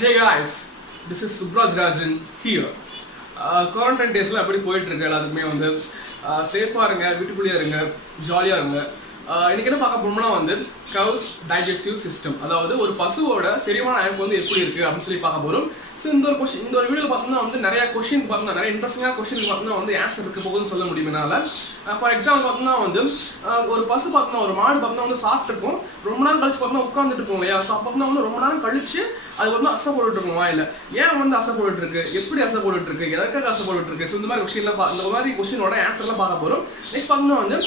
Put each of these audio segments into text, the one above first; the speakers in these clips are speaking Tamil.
Hey guys, this is Subraj Rajan here. Quarantine daysல அப்படி போயிட்டு இருக்கு எல்லாத்துக்குமே வந்து சேஃபா இருங்க, வீட்டுக்குள்ளேயே இருங்க, ஜாலியா இருங்க. இன்னைக்கு என்ன பார்க்க போறோம்னா வந்து கவுஸ் டைஜஸ்டிவ் சிஸ்டம், அதாவது ஒரு பசுவோட செரிமான அமைப்பு வந்து எப்படி இருக்கு அப்படின்னு சொல்லி பார்க்க போறோம். ஸோ இந்த ஒரு வீடியோவில் பார்த்தோம்னா வந்து நிறைய கொஸ்டின் பார்த்தோம்னா நிறைய இன்ட்ரெஸ்டிங்கான கொஸ்டின் பார்த்தோம்னா வந்து ஆன்சர் இருக்க போகுதுன்னு சொல்ல முடியும் என்னால். ஃபார் எக்ஸாம்பிள் பார்த்தோம்னா வந்து ஒரு பசு பார்த்தோம்னா ஒரு மாடு பார்த்தோம்னா வந்து சாப்பிட்டுருக்கும், ரொம்ப நேரம் கழிச்சு பார்த்தோம்னா உட்காந்துட்டு இருக்கும் இல்லையா. ஸோ பார்த்தோம்னா வந்து ரொம்ப நேரம் கழிச்சு அது வந்து அசை போட்டுட்டு இருக்கும் வாயில. ஏன் வந்து அசை போட்டுட்டு இருக்கு, எப்படி அசை போட்டுட்டு இருக்கு, எதற்காக அசை போட்டுட்டு இருக்கு, ஸோ இந்த மாதிரி கொஸ்டின்லாம் இந்த மாதிரி கொஸ்டினோட ஆன்சர்லாம் பார்க்க போகிறோம். நெக்ஸ்ட் பார்த்தோம்னா வந்து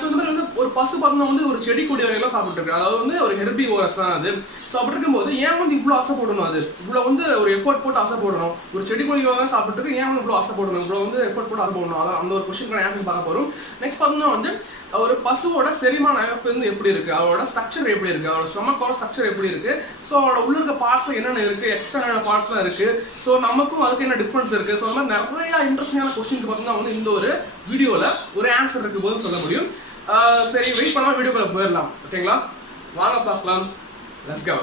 ஸோ இந்த மாதிரி வந்து ஒரு பசு பார்த்தோம்னா வந்து ஒரு செடி கொடி வகையெல்லாம் சாப்பிட்டு இருக்கு, அதாவது வந்து ஒரு ஹெர்பிவோரஸ் தான் அது. ஸோ அப்படி இருக்கும்போது ஏன் வந்து இவ்வளோ ஆசை போடணும், அது இவ்வளோ வந்து ஒரு எஃபோர்ட் போட்டு ஆசை போடணும், ஒரு செடி கொடி வகை சாப்பிட்டு இருக்கு, ஏன் வந்து இவ்வளோ ஆசை போடணும், இவ்வளோ வந்து எஃபோர்ட் போட்டு ஆசை போடணும், அதான் அந்த ஒரு கொஸ்டின் ஆன்சர் பார்க்க போகிறோம். நெக்ஸ்ட் பார்த்தோம்னா வந்து ஒரு பசுவோட செரிமான அமைப்பு வந்து எப்படி இருக்கு, அவரோட ஸ்ட்ரக்சர் எப்படி இருக்கு, அவரோட ஸ்டொமக்கோட ஸ்ட்ரக்சர் எப்படி இருக்கு, ஸோ அவரோட உள்ள இருக்க பார்ட்ஸ்ல என்னென்ன இருக்கு, எக்ஸ்ட்ரா பார்ட்ஸ்லாம் இருக்கு, ஸோ நமக்கும் அதுக்கு என்ன டிஃபரன்ஸ் இருக்கு. ஸோ அந்த மாதிரி நிறைய இன்ட்ரெஸ்டிங்கான கொஸ்டின் பார்த்தோம்னா வந்து இந்த ஒரு வீடியோவில் ஒரு ஆன்சர் இருக்கு போது சொல்ல முடியும். சரி, வெயிட் பண்ணாமல் வீடியோக்குள்ள போயிடலாம். ஓகேங்களா, வாங்க பார்க்கலாம். Let's go.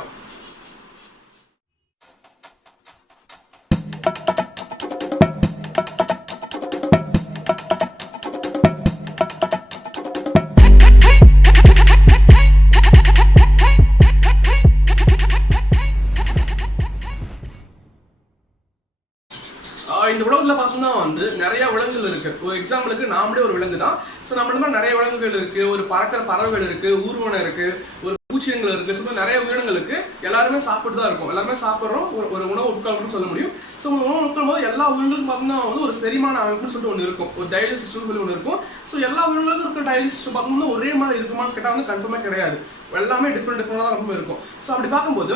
இந்த உலகத்தில் பார்த்தோம்னா வந்து நிறைய விலங்குகள் இருக்கு. ஒரு எக்ஸாம்பிளுக்கு நாமளே ஒரு விலங்கு தான். ஸோ நம்மள மாதிரி நிறைய விலங்குகள் இருக்கு, ஒரு பறக்கிற பறவைகள் இருக்கு, ஊர்வனம் இருக்கு, ஒரு பூச்சியங்கள் இருக்கு, ஸோ நிறைய உயிரினங்களுக்கு எல்லாருமே சாப்பிட்டு தான் இருக்கும், எல்லாருமே சாப்பிட்றோம், ஒரு உணவு உட்கார்ந்து சொல்ல முடியும். ஸோ உணவு உட்காரும் போது எல்லா உயிரினங்களுக்கும் பார்த்தோம்னா வந்து ஒரு செரிமான அமைப்புன்னு சொல்லிட்டு ஒன்று இருக்கும், ஒரு டைஜஸ்ட் சிஸ்டம் சொல்லி ஒன்று இருக்கும். ஸோ எல்லா உயிரினங்களுக்கும் இருக்கிற டைஜஸ்ட் சிஸ்டம் பார்த்தோம்னா ஒரே மாதிரி இருக்குமான்னு கேட்டால் வந்து கன்ஃபார்மாக கிடையாது, எல்லாமே டிஃப்ரெண்டாக தான் கன்ஃபார்ம் இருக்கும். ஸோ அப்படி பார்க்கும்போது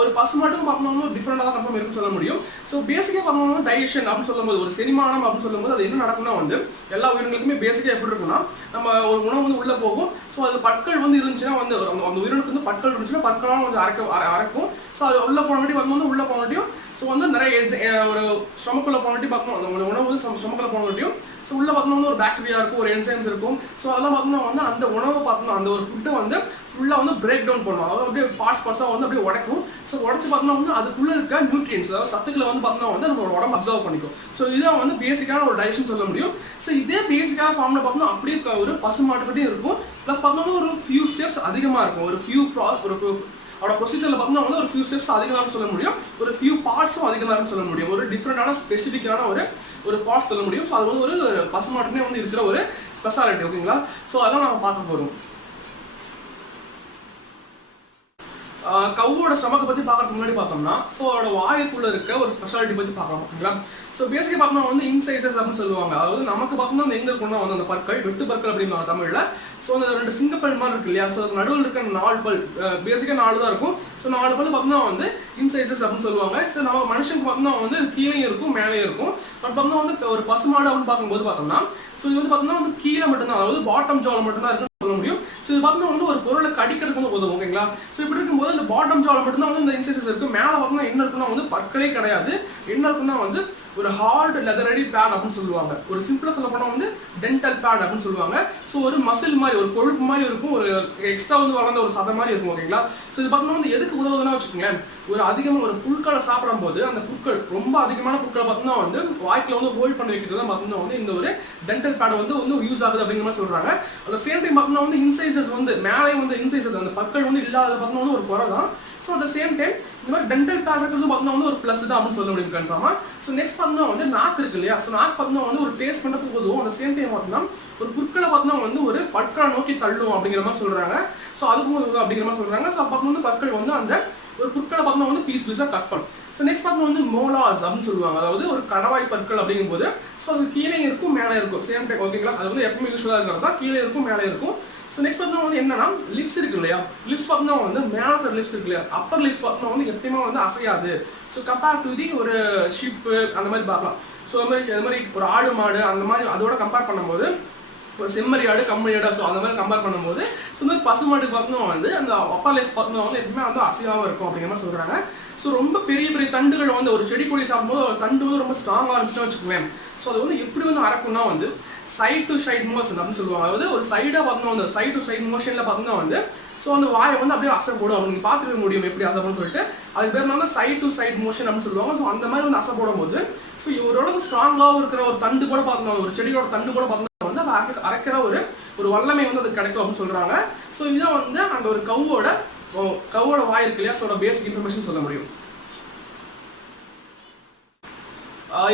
ஒரு பசு மட்டும் பார்த்தோம்னா டிஃப்ரெண்டாக தான் கன்ஃபார்ம் இருக்குன்னு சொல்ல முடியும். ஸோ பேசிக்காக பார்த்தோம்னா டைஜஷன் அப்படின்னு சொல்லும்போது, ஒரு செரிமானம் அப்படின்னு சொல்லும்போது அது என்ன நடக்கும்னா வந்து எல்லா உயிரினங்களுக்குமே பேசிக்காக எப்படி இருக்கும்னா, நம்ம ஒரு உணவு வந்து உள்ளே போகும். ஸோ அது பற்கள் வந்து இருந்துச்சுன்னா வந்து அந்த உயிரினத்துக்கு வந்து பற்கள் இருந்துச்சுன்னா பற்களால் வந்து அரைக்கும். ஸோ அது உள்ளே போனவாட்டி பார்த்தோம்னா உள்ளே போனவாட்டியும் ஸோ வந்து நிறைய ஒரு ஸ்டொமக்குள்ள போனவாட்டி பார்த்தோம், அந்த உணவு வந்து ஸ்டொமக்குள்ள போனவாட்டியும் ஸோ உள்ள பார்த்தோம்னா ஒரு பாக்டீரியா இருக்கும், ஒரு என்சைம்ஸ் இருக்கும். ஸோ அதெல்லாம் பார்த்தோம்னா வந்து அந்த உணவை பார்த்தோம்னா அந்த ஒரு ஃபுட்டை வந்து ஃபுல்லாக வந்து பிரேக் டவுன் பண்ணும், அதாவது அப்படியே பார்ட்ஸாக வந்து அப்படியே உடைக்கும். ஸோ உடச்சி பார்த்தோம்னா வந்து அதுக்குள்ளே இருக்க நியூட்ரியன்ஸ், அதாவது சத்துக்களை வந்து பார்த்தோம்னா வந்து நம்மளோட உடம்பு அப்சர்வ் பண்ணிக்கும். ஸோ இதுதான் வந்து பேசிக்கான ஒரு டைஜஷன் சொல்ல முடியும். ஸோ இதே பேசிக்கான ஃபார்மில் பார்த்தோம்னா அப்படியே ஒரு பசு மாட்டுக்கிட்டே இருக்கும். ப்ளஸ் பார்த்தோம்னா ஒரு ஃபியூ ஸ்டெப்ஸ் அதிகமாக இருக்கும், ஒரு அவரோட ப்ரொசீஜரில் பார்த்தோம்னா வந்து ஒரு ஃபியூ ஸ்டெப்ஸ் அதிகமாக சொல்ல முடியும், ஒரு ஃபியூ பார்ட்ஸும் அதிகமாக சொல்ல முடியும், ஒரு டிஃப்ரெண்டான ஸ்பெசிஃபிக்கான ஒரு பார்ட்ஸ் சொல்ல முடியும். ஸோ அது வந்து ஒரு பசுமாட்டுமே வந்து இருக்கிற ஒரு ஸ்பெஷாலிட்டி. ஓகேங்களா, ஸோ அதான் நம்ம பார்க்க போகிறோம். கவ்வோட ஸ்டொமக்கை பற்றி பார்க்கறதுக்கு முன்னாடி பார்த்தோம்னா ஸோ அதோட வாயுக்குள்ள இருக்க ஒரு ஸ்பெஷாலிட்டி பற்றி பார்க்கலாம். ஓகேங்களா, ஸோ பேசிக்காக பார்த்தோம்னா வந்து இன்சைசஸ் அப்படின்னு சொல்லுவாங்க, அதாவது நமக்கு பார்த்தோம்னா அந்த எங்கே இருக்குன்னா வந்து அந்த பற்கள் வெட்டு பற்கள் அப்படின்னா தமிழில். ஸோ அந்த ரெண்டு சிங்கப்பல் மாதிரி இருக்கு இல்லையா, ஸோ அதுக்கு நடுவில் இருக்க 4 பல், பேசிக்காக 4 தான் இருக்கும். ஸோ 4 பல் பார்த்தோம்னா வந்து இன்சைசஸ் அப்படின்னு சொல்லுவாங்க. ஸோ நம்ம மனுஷனுக்கு பார்த்தோம்னா வந்து கீழே இருக்கும் மேலேயும் இருக்கும். பட் பார்த்தோம்னா வந்து ஒரு பசுமாடு அப்படின்னு பார்க்கும்போது பார்த்தோம்னா ஸோ இது வந்து பார்த்தோம்னா வந்து கீழே மட்டும்தான், அதாவது பாட்டம் ஜாவில் மட்டும்தான் இருக்குன்னு சொல்ல முடியும். ஸோ இது பார்த்தோம்னா வந்து ஒரு பொருளை கடிக்கிறதுக்கு வந்து உதவும். ஓகேங்களா, ஸோ இப்படி இருக்கும்போது இந்த பாட்டம் ஜாவில் மட்டும்தான் வந்து இந்த இன்சைசஸ் இருக்கு. மேலே பார்த்தோம்னா என்ன இருக்குன்னா வந்து பற்களே கிடையாது, என்ன இருக்குன்னா வந்து ஒரு ஹார்ட் லெதரடி பேட் அப்படின்னு சொல்லுவாங்க, ஒரு சிம்பிளா சொல்ல போனா வந்து டென்டல் பேட் அப்படின்னு சொல்லுவாங்க. ஸோ ஒரு மசில் மாதிரி, ஒரு கொழுப்பு மாதிரி இருக்கும், ஒரு எக்ஸ்ட்ரா வந்து வளர்ந்த ஒரு சதை மாதிரி இருக்கும். ஓகேங்களா, ஸோ இது பார்த்தோம்னா வந்து எதுக்கு உதவுதுன்னா வச்சுக்கோங்களேன், ஒரு அதிகமாக ஒரு புற்களை சாப்பிடும் போது அந்த புற்கள் ரொம்ப அதிகமான புற்களை பார்த்தோம்னா வந்து வாய்க்கில் வந்து ஹோல்ட் பண்ணி வைக்கிறது தான் பார்த்தோம்னா வந்து இந்த ஒரு டென்டல் பேட் வந்து யூஸ் ஆகுது அப்படிங்கிற மாதிரி சொல்றாங்க. அந்த சேம் டைம் பார்த்தோம்னா வந்து இன்சைசஸ் வந்து மேலே வந்து இன்சைசஸ் அந்த பற்கள் வந்து இல்லாத பார்த்தோம்னா வந்து ஒரு குறை தான். So at the same time இந்த மாதிரி டென்டல் பேட் இருக்கிறது பார்த்தோம்னா வந்து ஒரு ப்ளஸ் தான் அப்படின்னு சொல்ல முடியும் கன்ஃபார்மா. ஸோ நெக்ஸ்ட் பார்த்தோம்னா வந்து நாக்கு இருக்கு இல்லையா, ஸோ நாக்கு பார்த்தோம்னா வந்து ஒரு டேஸ்ட் பண்ணுறதுக்கு போதும். அந்த சேம் டைம் பார்த்தோம்னா ஒரு புற்களை பார்த்தோம்னா வந்து ஒரு பற்களை நோக்கி தள்ளும் அப்படிங்கிற மாதிரி சொல்றாங்க. ஸோ அதுக்கும் அப்படிங்கிற மாதிரி சொல்றாங்க. ஸோ அப்போ வந்து பற்கள் வந்து அந்த ஒரு புற்களை பார்த்தோம்னா வந்து பீஸாக கட் பண்ணும். ஸோ நெக்ஸ்ட் பார்த்தோம்னா வந்து மோலாஸ் அப்படின்னு சொல்லுவாங்க, அதாவது ஒரு கடவாய் பற்கள் அப்படிங்கும் போது ஸோ அது கீழே இருக்கும் மேலே இருக்கும் சேம் டைம். ஓகேங்களா, அது வந்து எப்பவுமே யூஸ்ஃபுல்லாக இருக்கிறது தான், கீழே இருக்கும் மேலே இருக்கும். ஸோ நெக்ஸ்ட் பார்த்தோம்னா வந்து என்னன்னா லிப்ஸ் இருக்கு இல்லையா, லிப்ஸ் பார்த்தோம்னா வந்து மேலே லிப்ஸ் இருக்கு இல்லையா, அப்பர் லிப்ஸ் பார்த்தோம்னா வந்து எப்பயுமே வந்து அசையாது. ஸோ கம்பேர் டு தி ஒரு ஷிப்பு அந்த மாதிரி பார்க்கலாம். ஸோ அது மாதிரி ஒரு ஆடு மாடு அந்த மாதிரி அதோட கம்பேர் பண்ணும்போது ஒரு செம்மறி ஆடு கம்மறி ஆடு ஸோ அந்த மாதிரி கம்பேர் பண்ணும்போது ஸோ இந்த பசு மாட்டுக்கு பார்த்தோம்னா வந்து அந்த அப்பர் லிப்ஸ் பார்த்தோம்னா வந்து எப்பவுமே வந்து அசையாமல் இருக்கும் அப்படிங்கிற மாதிரி சொல்கிறாங்க. ஸோ ரொம்ப பெரிய பெரிய தண்டுகள் வந்து ஒரு செடி கொடி சாப்பிடும்போது தண்டு வந்து ரொம்ப ஸ்ட்ராங்காக இருந்துச்சுன்னு வச்சுக்குவேன். ஸோ அது வந்து எப்படி வந்து அறக்கும்னா வந்து சைட் டு சைட் மோஷன் அப்படின்னு சொல்லுவாங்க, அதாவது ஒரு சைடாக பார்த்தோம்னா வந்து சைட் டு சைட் மோஷனில் பார்த்தோம்னா வந்து ஸோ அந்த வாயை வந்து அப்படியே அசைப்போடும். அவங்க நீங்கள் பார்த்துக்க முடியும் எப்படி அசைப்போம்னு சொல்லிட்டு. அதுக்கு பேர் வந்து சைட் டு சைட் மோஷன் அப்படின்னு சொல்லுவாங்க. ஸோ அந்த மாதிரி வந்து அசைப்போடும் போது ஸோ ஓரளவுக்கு ஸ்ட்ராங்காக இருக்கிற ஒரு தண்டு கூட பார்த்தோம், ஒரு செடியோட தண்டு கூட பார்த்தோம்னா வந்து அதை அரைக்கிற ஒரு வல்லமை வந்து அது கிடைக்கும் அப்படின்னு சொல்றாங்க. ஸோ இதை வந்து அந்த ஒரு கவ்வோட வாய் இருக்கு இல்லையா, ஸோ பேசிக் இன்ஃபர்மேஷன் சொல்ல முடியும்.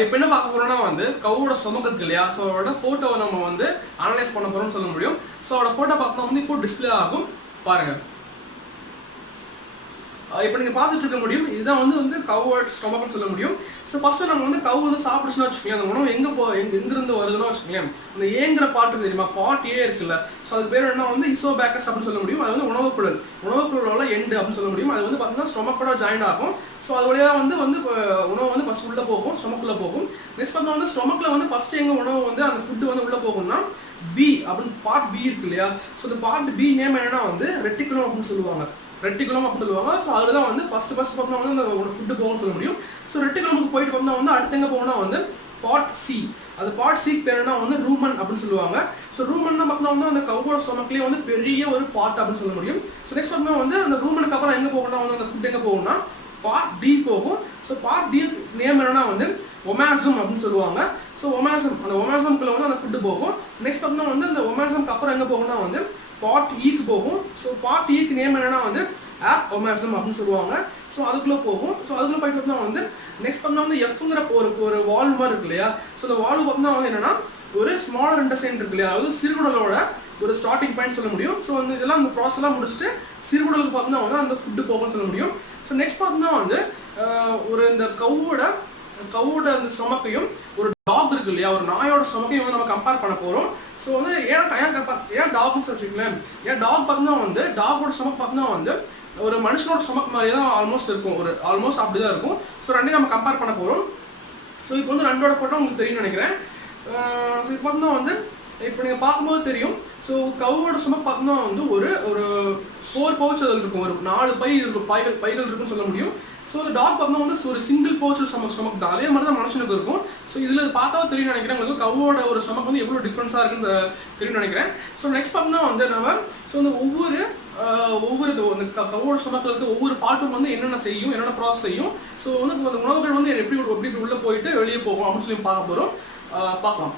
இப்போ என்ன பார்க்க போறோம்னா வந்து கவ்வோட ஸ்டொமக் இருக்கு இல்லையா, ஸோ அதோட ஃபோட்டோவை நம்ம வந்து அனலைஸ் பண்ண போறோம்னு சொல்ல முடியும். ஸோ அதோட ஃபோட்டோ பார்த்தோம்னா வந்து இப்போ டிஸ்பிளே ஆகும் பாருங்க. இப்போ நீங்கள் பார்த்துட்டு இருக்க முடியும், இதுதான் வந்து கவ்வோட ஸ்டொமக்னு சொல்ல முடியும். ஸோ ஃபர்ஸ்ட் நம்ம வந்து கவ் வந்து சாப்பிடுச்சுன்னா வச்சுக்கோங்க, அந்த உணவு எங்கிருந்து வருதுன்னா வச்சுக்கோங்களேன், இந்த ஏங்கிற பாட்டு தெரியுமா, பார்ட் ஏ இருக்குல்ல, ஸோ அது பேர் என்ன வந்து இசோபேக்கஸ் அப்படின்னு சொல்ல முடியும். அது வந்து உணவுக்குழலோட எண்டு அப்படின்னு சொல்ல முடியும். அது வந்து பார்த்தீங்கன்னா ஸ்டொமக்கோட ஜாயின் ஆகும். ஸோ அது வழியாக வந்து உணவு வந்து ஃபர்ஸ்ட் உள்ளே போகும், ஸ்டொமக்குள்ளே போகும். நெக்ஸ்ட் பார்த்தா வந்து ஸ்டொமக்கில் வந்து ஃபர்ஸ்ட் எங்கள் உணவு வந்து அந்த ஃபுட்டு வந்து உள்ளே போகும்னா பி அப்படின்னு பார்ட் பி இருக்கு இல்லையா, ஸோ இந்த பார்ட் பி நேம் என்னன்னா வந்து ரெட்டிகுலம் அப்படின்னு சொல்லுவாங்க. ரெட்டிகுலம் அப்படின்னு சொல்லுவாங்க. ஸோ அதில் தான் வந்து ஃபர்ஸ்ட் பார்த்தா வந்து அந்த ஃபுட்டு போகும்னு சொல்ல முடியும். ஸோ ரெட்டிகுலமுக்கு போயிட்டு பார்த்தா வந்து அடுத்து எங்கே போகணும்னா வந்து பார்ட் சி. அது பார்ட் சி பேர் என்ன வந்து ரூமன் அப்படின்னு சொல்லுவாங்க. ஸோ ரூமன் தான் பார்த்தா வந்து அந்த கவ்வோட ஸ்டொமக்லேயே வந்து பெரிய ஒரு பார்ட் அப்படின்னு சொல்ல முடியும். ஸோ நெக்ஸ்ட் பார்த்தா வந்து அந்த ரூமனுக்கு அப்புறம் எங்கே போகணும்னா வந்து அந்த ஃபுட் எங்கே போகும்னா பார்ட் டி போகும். ஸோ பார்ட் டி நேம் என்னன்னா வந்து ஒமாசம் அப்படின்னு சொல்லுவாங்க. ஸோ அந்த ஒமாசம்குள்ள வந்து அந்த ஃபுட்டு போகும். நெக்ஸ்ட் பார்த்தா வந்து அந்த ஒமாசம்க்கு அப்புறம் எங்கே போகும்னா வந்து பார்ட் ஈக்கு போகும். ஸோ பார்ட் ஈக்கு நேம் என்னன்னா வந்து ஒமாசம் அப்படின்னு சொல்லுவாங்க. ஸோ அதுக்குள்ளே போகும். ஸோ அதுக்குள்ளே போயிட்டு பார்த்தா வந்து நெக்ஸ்ட் பார்த்தா வந்து எஃப்ங்கிற ஒரு வால்வ் மாதிரி இருக்கு இல்லையா, ஸோ அந்த வால்வ் பார்த்தா வந்து என்னன்னா ஒரு ஸ்மாலர் இன்டெஸ்டைன் இருக்கு இல்லையா, அதாவது சிறுகுடலோட ஒரு ஸ்டார்டிங் பாயிண்ட் சொல்ல முடியும். ஸோ வந்து இதெல்லாம் அந்த ப்ராசஸ்லாம் முடிச்சுட்டு சிறுகுடலுக்கு பார்த்தா வந்து அந்த ஃபுட்டு போகும்னு சொல்ல முடியும். ஸோ நெக்ஸ்ட் பார்த்தா வந்து இந்த கவ்வோட அந்த ஸ்டொமக்கையும் ஒரு டாக் இருக்கு இல்லையா, ஒரு நாயோட ஸ்டொமக்கையும் வந்து நம்ம கம்பேர் பண்ண போகிறோம். ஸோ வந்து ஏன் டாக்னு வச்சுக்கலேன், ஏன் டாக் பார்த்தீங்கன்னா வந்து டாகோட ஸ்டொமக் பார்த்தீங்கன்னா வந்து ஒரு மனுஷனோட ஸ்டொமக் மாதிரி தான் ஆல்மோஸ்ட் இருக்கும், ஆல்மோஸ்ட் அப்படி தான் இருக்கும். ஸோ ரெண்டையும் நம்ம கம்பேர் பண்ண போகிறோம். ஸோ இப்போ வந்து ரெண்டோட ஃபோட்டோ உங்களுக்கு தெரியும்னு நினைக்கிறேன். ஸோ இப்போ பார்த்தீங்கன்னா வந்து இப்போ நீங்கள் பார்க்கும்போது தெரியும். ஸோ கவ்வோட ஸ்டொமக் பார்த்தீங்கன்னா வந்து ஒரு 4 பவுச் அதில் இருக்கும், ஒரு 4 பைகள் இருக்குன்னு சொல்ல முடியும். ஸோ இந்த டாக் பார்த்தா வந்து ஒரு சிங்கிள் பவுச் ஸ்டொமக் தான், அதே மாதிரி தான் மனுஷனுக்கு இருக்கும். ஸோ இதில் பார்த்தா தெரியும் நினைக்கிறேன் உங்களுக்கு கவ்வோட ஒரு ஸ்டொமக் வந்து எவ்வளோ டிஃப்ரென்ஸாக இருக்குன்னு தெரியும் நினைக்கிறேன். ஸோ நெக்ஸ்ட் பார்த்தா வந்து நம்ம இந்த ஒவ்வொரு அந்த கவ்வோட ஸ்டொமக்கில் இருக்க ஒவ்வொரு பாட்டும் வந்து என்னென்ன செய்யும், என்னென்ன ப்ராசஸ் செய்யும், ஸோ வந்து அந்த உணவுகள் வந்து எப்படி உள்ளே போயிட்டு வெளியே போகும் அப்படின்னு சொல்லி பார்க்கலாம்.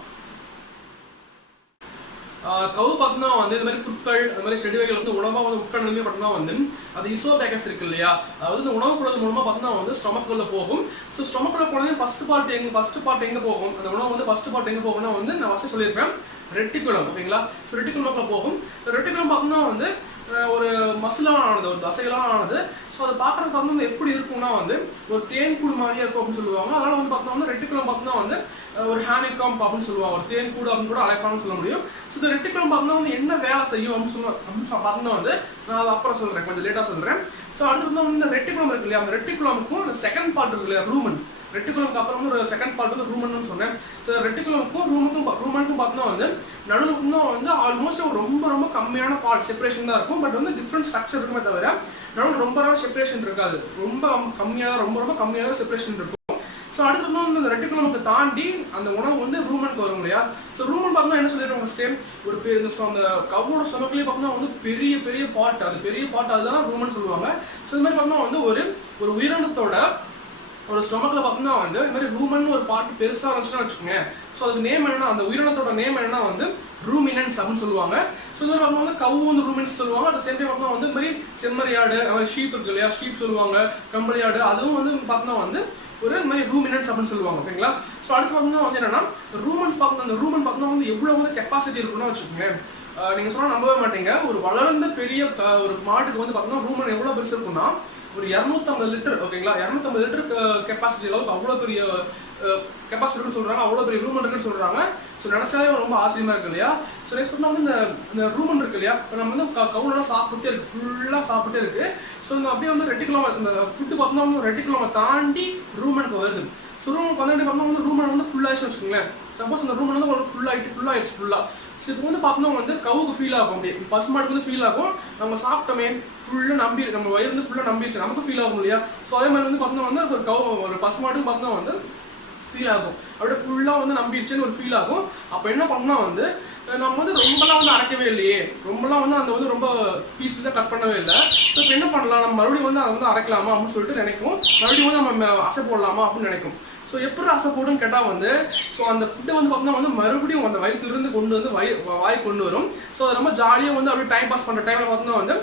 கவு பார்த்தோம்னா வந்து இந்த மாதிரி புற்கள் அந்த மாதிரி செடி வகைகள் வந்து உணவாக வந்து உட்கொண்டு பார்த்தோம்னா வந்து அது இசோபேக்கஸ் இருக்கு இல்லையா, அதாவது இந்த உணவு குழல் மூலமாக பார்த்தோம்னா வந்து ஸ்டொமக்குள்ள போகும். ஸோ ஸ்டொமக்குள்ள போனது ஃபர்ஸ்ட் பார்ட் எங்கே போகும், அந்த உணவு வந்து ஃபர்ஸ்ட் பார்ட் எங்கே போகும்னா வந்து நான் ஃபர்ஸ்ட் சொல்லியிருப்பேன் ரெட்டிகுலம், ஓகேங்களா. ஸோ ரெட்டிகுலமுக்குள்ள போகும். ரெட்டிகுலம் பார்த்தோம்னா வந்து ஒரு மசிலாக ஆனது, ஒரு தசைகளாக ஆனது. ஸோ அதை பார்க்குறது பார்த்தோம்னா எப்படி இருக்கும்னா வந்து ஒரு தேன்கூடு மாதிரியா இருக்கும் அப்படின்னு சொல்லுவாங்க. அதனால வந்து பார்த்தோம்னா ரெட்டிகுலம் பார்த்தோம்னா வந்து ஒரு ஹானிகாம்ப் அப்படின்னு சொல்லுவாங்க, ஒரு தேன்கூடு அப்படின்னு கூட அழைப்பான்னு சொல்ல முடியும். ஸோ இந்த ரெட்டிகுலம் பார்த்தோம்னா வந்து என்ன வேலை செய்யும் அப்படின்னு பார்த்தோம்னா வந்து நான் அதை அப்புறம் சொல்கிறேன், கொஞ்சம் லேட்டாக சொல்கிறேன். ஸோ அடுத்து வந்து இந்த ரெட்டிகுலம் இருக்கு இல்லையா, அந்த ரெட்டிகுலமுக்கும் அந்த செகண்ட் பார்ட் இருக்கு இல்லையா ரூமன், ரெட்டிகுலமுக்கு அப்புறம் வந்து ஒரு செகண்ட் பார்ட் வந்து ரூமன்னு சொன்னேன். ஸோ ரெட்டிகுலமுக்கும் ரூமனுக்கும் பார்த்தோம்னா வந்து நடுவில் வந்து ஆல்மோஸ்ட் ரொம்ப ரொம்ப கம்மியான பார்ட் செப்பரேஷன் தான் இருக்கும். பட் வந்து டிஃப்ரெண்ட் ஸ்ட்ரக்சர் இருக்குமே தவிர நடுவில் ரொம்ப செப்பரேஷன் இருக்காது, ரொம்ப கம்மியாக செப்பரேஷன் இருக்கும். ஸோ அடுத்து வந்து அந்த ரெட்டிகுலமுக்கு தாண்டி அந்த உணவு வந்து ரூமனுக்கு வரும் இல்லையா. ஸோ ரூமன் பார்த்தோம்னா என்ன சொல்லிடுறோம் ஃபர்ஸ்ட் டைம் அந்த கவ்வோட ஸ்டொமக்லேயே பார்த்தோம்னா வந்து பெரிய பார்ட், அது பெரிய பார்ட் அதுதான் ரூமன் சொல்லுவாங்க. ஸோ இது மாதிரி பார்த்தோம்னா வந்து ஒரு உயிரினத்தோட ஒரு ஸ்டொமக்கில் பார்த்தோம்னா வந்து இது மாதிரி ரூமன் ஒரு பார்ட் பெருசாக இருந்துச்சுன்னா வச்சுக்கோங்க. ஸோ அதுக்கு நேம் என்னன்னா, அந்த உயிரினத்தோட நேம் என்னன்னா வந்து ரூமினன்ஸ் அப்படின்னு சொல்லுவாங்க. ஸோ இது பார்த்தோம்னா வந்து கவு வந்து ரூமினன்ஸ் சொல்லுவாங்க. அது சேம் டைம் பார்த்தோம்னா வந்து இந்த மாதிரி செம்மறியாடு, ஷீப் இருக்கு இல்லையா, ஷீப் சொல்லுவாங்க, கம்பளியாடு, அதுவும் வந்து பார்த்தோம்னா வந்து ஒரு மாதிரி ரூமினன்ஸ் அப்படின்னு சொல்லுவாங்க, ஓகேங்களா. ஸோ அடுத்து பார்த்தோம்னா வந்து என்னன்னா ரூமன்ஸ் பார்த்தோம்னா அந்த ரூமன் பார்த்தோம்னா வந்து எவ்வளோ வந்து கெப்பாசிட்டி இருக்குன்னு வச்சுக்கோங்க. நீங்கள் சொன்னால் நம்பவே மாட்டீங்க, ஒரு வளர்ந்த பெரிய ஒரு மாட்டுக்கு வந்து பார்த்தோம்னா ரூமன் எவ்வளோ பெருசு இருக்குன்னா ஒரு 250 லிட்டர், ஓகேங்களா. 250 லிட்டர் கெப்பாசிட்டி அளவுக்கு அவ்வளோ பெரிய கெப்பாசிட்டின்னு சொல்கிறாங்க, அவ்வளோ பெரிய ரூமன் இருக்குன்னு சொல்கிறாங்க. ஸோ நினச்சாலே ரொம்ப ஆச்சரியமாக இருக்கு இல்லையா. ஸோ நெக்ஸ்ட் பார்த்தா வந்து இந்த ரூமன் இருக்கு இல்லையா, இப்போ நம்ம வந்து கவுலாம் சாப்பிட்டே இருக்கு, ஃபுல்லாக சாப்பிட்டே இருக்கு. ஸோ இந்த அப்படியே வந்து ரெட்டிகுலம் இந்த ஃபுட்டு பார்த்தோம்னா வந்து ரெட்டிகுலம் தாண்டி ரூமனுக்கு வருது. ஸோ ரூமனுக்கு வந்து பார்த்தோம்னா வந்து ரூமன் வந்து ஃபுல்லாகிடுச்சு வச்சுக்கோங்களேன். சப்போஸ் அந்த ரூமன் வந்து ஒரு ஃபுல்லாகிடுச்சு ஃபுல்லாக. ஸோ இப்போ வந்து பார்த்தோம்னா வந்து கவுக்கு ஃபீல் ஆகும், அப்படியே பசுமாட்டுக்கு வந்து ஃபீல் ஆகும், நம்ம சாப்பிட்டோமே ஃபுல்லாக நம்ம வயிறு வந்து ஃபுல்லாக நம்பிடுச்சு, நமக்கு ஃபீல் ஆகும் இல்லையா. ஸோ அதே மாதிரி வந்து பார்த்தோம்னா வந்து ஒரு பசுமாட்டுக்கு பார்த்தோம்னா வந்து ஃபீல் ஆகும், அப்படியே ஃபுல்லாக வந்து நம்பிடுச்சுன்னு ஒரு ஃபீல் ஆகும். அப்போ என்ன பண்ணால் வந்து நம்ம வந்து ரொம்பலாம் வந்து அரைக்கவே இல்லையே, ரொம்பலாம் வந்து அந்த வந்து ரொம்ப பீஸாக கட் பண்ணவே இல்லை. ஸோ இப்போ என்ன பண்ணலாம், நம்ம மறுபடியும் வந்து அதை வந்து அரைக்கலாமா அப்படின்னு சொல்லிட்டு நினைக்கும், மறுபடியும் வந்து நம்ம அசை போடலாமா அப்படின்னு நினைக்கும். ஸோ எப்படி அசை போடுன்னு கேட்டால் வந்து ஸோ அந்த ஃபுட்டை வந்து பார்த்தோம்னா வந்து மறுபடியும் அந்த வயிற்றுலேருந்து கொண்டு வந்து வாய் கொண்டு வரும். ஸோ அது ரொம்ப ஜாலியாக வந்து அப்படியே டைம் பாஸ் பண்ணுற டைமில் பார்த்தோம்னா வந்து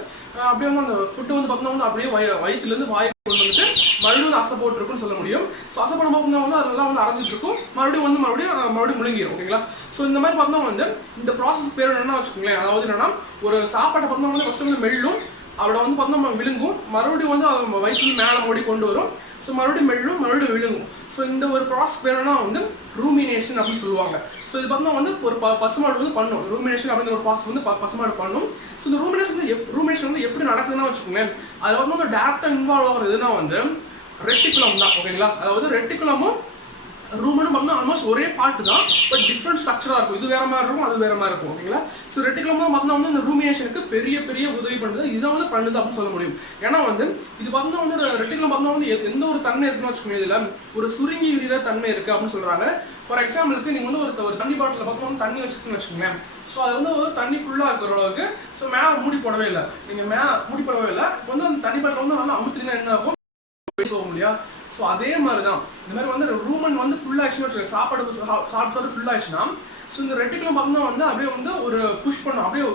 அப்படியே வந்து அந்த ஃபுட்டு வந்து பார்த்தோம்னா வந்து அப்படியே வயிற்றுலேருந்து வாய் கொண்டு வந்துட்டு மறுபடியும் வந்து அசை போட்டுருக்குன்னு சொல்ல முடியும். ஸோ அசை போடும் பார்த்தோம்னா வந்து அதெல்லாம் வந்து அரைஞ்சிட்டு இருக்கும், மறுபடியும் முழுங்கிடும். ஓகேங்களா. ஸோ இந்த மாதிரி பார்த்தோம்னா வந்து இந்த ப்ராசஸ் பேர் என்னன்னா வச்சுக்கோங்களேன், அதாவது என்னன்னா ஒரு சாப்பாட்டை பார்த்தோம்னா வந்து ஃபஸ்ட்டு வந்து மெல்லும், அவளை வந்து பார்த்தோம்னா நம்ம விழுங்கும், மறுபடியும் வந்து அது வயிற்று மேலே ஓடி கொண்டு வரும், ஸோ மறுபடியும் மெல்லும், மறுபடியும் விழுங்கும். ஸோ இந்த ஒரு ப்ராசஸ் பேருனா வந்து ரூமினேஷன் அப்படின்னு சொல்லுவாங்க. ஸோ இது பார்த்தோம்னா வந்து ஒரு பசுமாடு வந்து பண்ணும், ரூமினேஷன் அப்படிங்கிற ஒரு ப்ராசஸ் வந்து பசுமாடு பண்ணும். ஸோ இந்த ரூமினேஷன் வந்து எப்படி நடக்குதுன்னா வச்சுக்கோங்களேன், அது வந்து டேரக்டாக இன்வால்வ் ஆகுறதுன்னா வந்து ரெட்டிகுலம் தான். ஓகேங்களா. அதாவது ரெட்டிகுலமும் ரூமனும் பார்த்தா ஆல்மோஸ்ட் ஒரே பார்ட் தான், பட் டிஃப்ரெண்ட் ஸ்ட்ரக்சராக இருக்கும். இது வேற மாதிரி இருக்கும், அது வேற மாதிரி இருக்கும். ஓகேங்களா. ஸோ ரெட்டிகுலம் தான் பார்த்தா வந்து இந்த ரூமினேஷனுக்கு பெரிய உதவி பண்ணுது, இதை வந்து பண்ணுது அப்படின்னு சொல்ல முடியும். ஏன்னா வந்து இது பார்த்தா வந்து ரெட்டிகுலம் பார்த்தா வந்து எந்த ஒரு தன்மை இருக்குன்னு வச்சுக்கோங்க, இதில் ஒரு சுருங்கி விரிகிற தன்மை இருக்கு அப்படின்னு சொல்றாங்க. ஃபார் எக்ஸாம்பிளுக்கு நீங்கள் வந்து ஒரு தண்ணி பாட்டில் பார்த்தா வந்து தண்ணி வச்சுருக்குன்னு வச்சுக்கோங்களேன். ஸோ அது வந்து தண்ணி ஃபுல்லாக இருக்கிற அளவுக்கு ஸோ மேலே மூடி போடவே இல்லை, நீங்கள் மூடி போடவே இல்லை. இப்போ வந்து அந்த தண்ணி பாட்டில் வந்து நல்லா அமுத்தினா என்ன ஆகும், போக முடியா. ஸோ அதே மாதிரி தான் இந்த மாதிரி வந்து ரூமன் வந்து ஃபுல் ஆக்சுவலாக சாப்பிட்டு ஃபுல் ஆயிடுச்சுன்னா ஸோ இந்த ரெட்டிகுலம் பார்த்தோம்னா வந்து அப்படியே வந்து ஒரு புஷ் பண்ணும், அப்படியே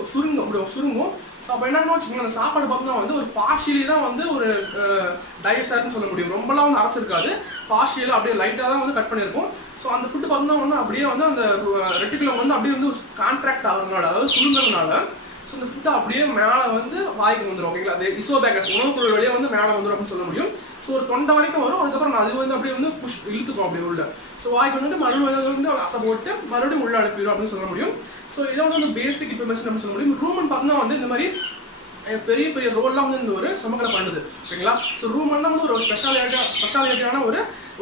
சுருங்கும். ஸோ அப்போ என்னன்னு வச்சுக்கோங்களேன், அந்த சாப்பாடு பார்த்தோம்னா வந்து ஒரு பார்ஷியலி தான் வந்து ஒரு டைஜஸ்டாருன்னு சொல்ல முடியும், ரொம்பலாம் வந்து அரைச்சிருக்காது, பார்ஷியலாக அப்படியே லைட்டாக தான் வந்து கட் பண்ணியிருக்கும். ஸோ அந்த ஃபுட்டு பார்த்தோம்னா வந்து அப்படியே வந்து அந்த ரெட்டிகுலம் வந்து அப்படியே வந்து கான்ட்ராக்ட் ஆகுறதுனால, அதாவது சுருங்கிறதுனால ஸோ இந்த ஃபுட்டு அப்படியே மேலே வந்து வாய்க்கு வந்துடும். ஓகேங்களா. அது இசோபேகஸ் உணவுக்குள் வழியாக வந்து மேலே வந்துடும் அப்படின்னு சொல்ல முடியும். ஸோ ஒரு தொண்டை வரைக்கும் வரும், அதுக்கப்புறம் அது வந்து அப்படியே வந்து இழுத்துக்கும் அப்படியே உள்ள. ஸோ வாய்க்கு வந்துட்டு மறுபடியும் வந்து அசை போட்டு மறுபடியும் உள்ள அனுப்பிடும் அப்படின்னு சொல்ல முடியும். ஸோ இதை வந்து பேசிக் இன்ஃபர்மேஷன் அப்படின்னு சொல்ல முடியும். ரூமன் பார்த்தோம்னா வந்து இந்த மாதிரி பெரிய ரோல்லாம் வந்து இந்த ஒரு சமக்கலை பண்ணுது. ஓகேங்களா. ஸோ ரூமன் தான் வந்து ஒரு ஸ்பெஷாலிட்டியான